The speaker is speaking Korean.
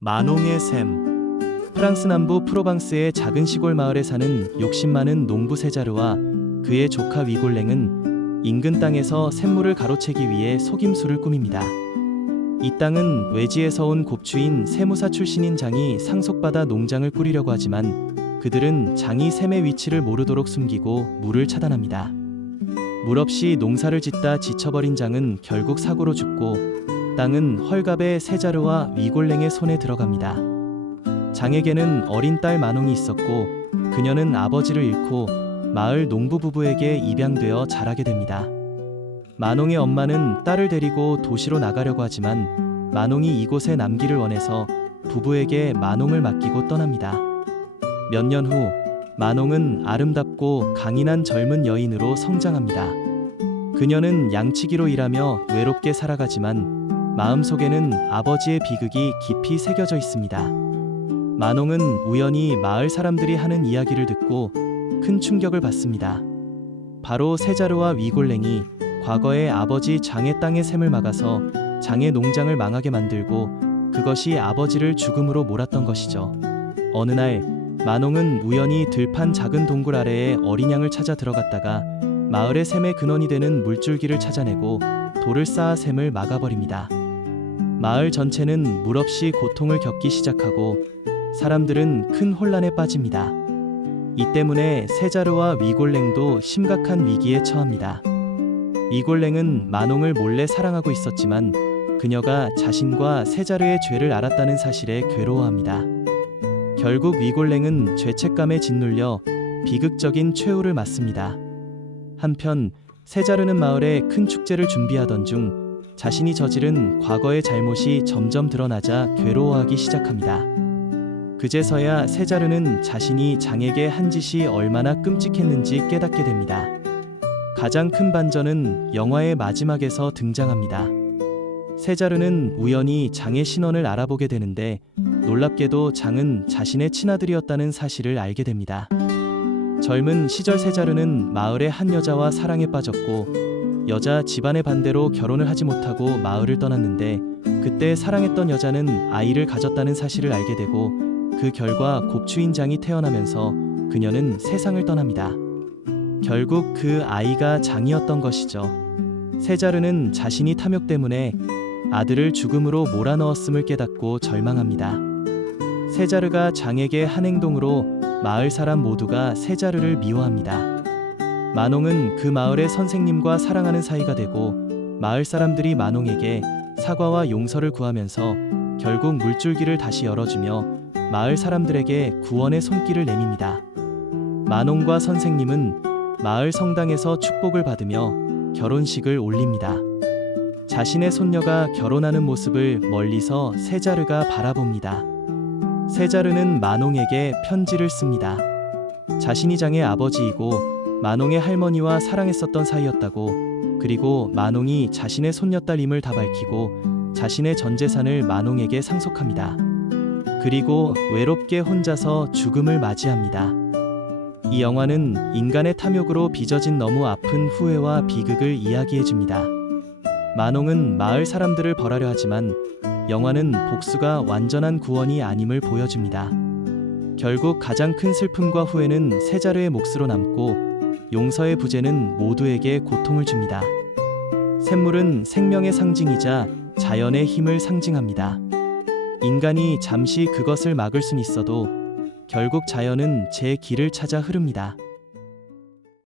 마농의 샘. 프랑스 남부 프로방스의 작은 시골 마을에 사는 욕심 많은 농부 세자르와 그의 조카 위골랭은 인근 땅에서 샘물을 가로채기 위해 속임수를 꾸밉니다. 이 땅은 외지에서 온 곱추인 세무사 출신인 장이 상속받아 농장을 꾸리려고 하지만 그들은 장이 샘의 위치를 모르도록 숨기고 물을 차단합니다. 물 없이 농사를 짓다 지쳐버린 장은 결국 사고로 죽고 땅은 헐갑의 세자르와 위골랭의 손에 들어갑니다. 장에게는 어린 딸 마농이 있었고 그녀는 아버지를 잃고 마을 농부 부부에게 입양되어 자라게 됩니다. 마농의 엄마는 딸을 데리고 도시로 나가려고 하지만 마농이 이곳에 남기를 원해서 부부에게 마농을 맡기고 떠납니다. 몇 년 후 마농은 아름답고 강인한 젊은 여인으로 성장합니다. 그녀는 양치기로 일하며 외롭게 살아가지만 마음속에는 아버지의 비극이 깊이 새겨져 있습니다. 마농은 우연히 마을 사람들이 하는 이야기를 듣고 큰 충격을 받습니다. 바로 세자르와 위골랭이 과거에 아버지 장의 땅의 샘을 막아서 장의 농장을 망하게 만들고 그것이 아버지를 죽음으로 몰았던 것이죠. 어느 날 마농은 우연히 들판 작은 동굴 아래에 어린 양을 찾아 들어갔다가 마을의 샘의 근원이 되는 물줄기를 찾아내고 돌을 쌓아 샘을 막아버립니다. 마을 전체는 물 없이 고통을 겪기 시작하고 사람들은 큰 혼란에 빠집니다. 이 때문에 세자르와 위골랭도 심각한 위기에 처합니다. 위골랭은 마농을 몰래 사랑하고 있었지만 그녀가 자신과 세자르의 죄를 알았다는 사실에 괴로워합니다. 결국 위골랭은 죄책감에 짓눌려 비극적인 최후를 맞습니다. 한편 세자르는 마을에 큰 축제를 준비하던 중 자신이 저지른 과거의 잘못이 점점 드러나자 괴로워하기 시작합니다. 그제서야 세자르는 자신이 장에게 한 짓이 얼마나 끔찍했는지 깨닫게 됩니다. 가장 큰 반전은 영화의 마지막에서 등장합니다. 세자르는 우연히 장의 신원을 알아보게 되는데 놀랍게도 장은 자신의 친아들이었다는 사실을 알게 됩니다. 젊은 시절 세자르는 마을의 한 여자와 사랑에 빠졌고 여자 집안의 반대로 결혼을 하지 못하고 마을을 떠났는데 그때 사랑했던 여자는 아이를 가졌다는 사실을 알게 되고 그 결과 곱추인 장이 태어나면서 그녀는 세상을 떠납니다. 결국 그 아이가 장이었던 것이죠. 세자르는 자신이 탐욕 때문에 아들을 죽음으로 몰아넣었음을 깨닫고 절망합니다. 세자르가 장에게 한 행동으로 마을 사람 모두가 세자르를 미워합니다. 마농은 그 마을의 선생님과 사랑하는 사이가 되고 마을 사람들이 마농에게 사과와 용서를 구하면서 결국 물줄기를 다시 열어주며 마을 사람들에게 구원의 손길을 내밉니다. 마농과 선생님은 마을 성당에서 축복을 받으며 결혼식을 올립니다. 자신의 손녀가 결혼하는 모습을 멀리서 세자르가 바라봅니다. 세자르는 마농에게 편지를 씁니다. 자신이 장의 아버지이고 마농의 할머니와 사랑했었던 사이였다고, 그리고 마농이 자신의 손녀딸임을 다 밝히고 자신의 전 재산을 마농에게 상속합니다. 그리고 외롭게 혼자서 죽음을 맞이합니다. 이 영화는 인간의 탐욕으로 빚어진 너무 아픈 후회와 비극을 이야기해줍니다. 마농은 마을 사람들을 벌하려 하지만 영화는 복수가 완전한 구원이 아님을 보여줍니다. 결국 가장 큰 슬픔과 후회는 세자르의 몫으로 남고 용서의 부재는 모두에게 고통을 줍니다. 샘물은 생명의 상징이자 자연의 힘을 상징합니다. 인간이 잠시 그것을 막을 순 있어도 결국 자연은 제 길을 찾아 흐릅니다.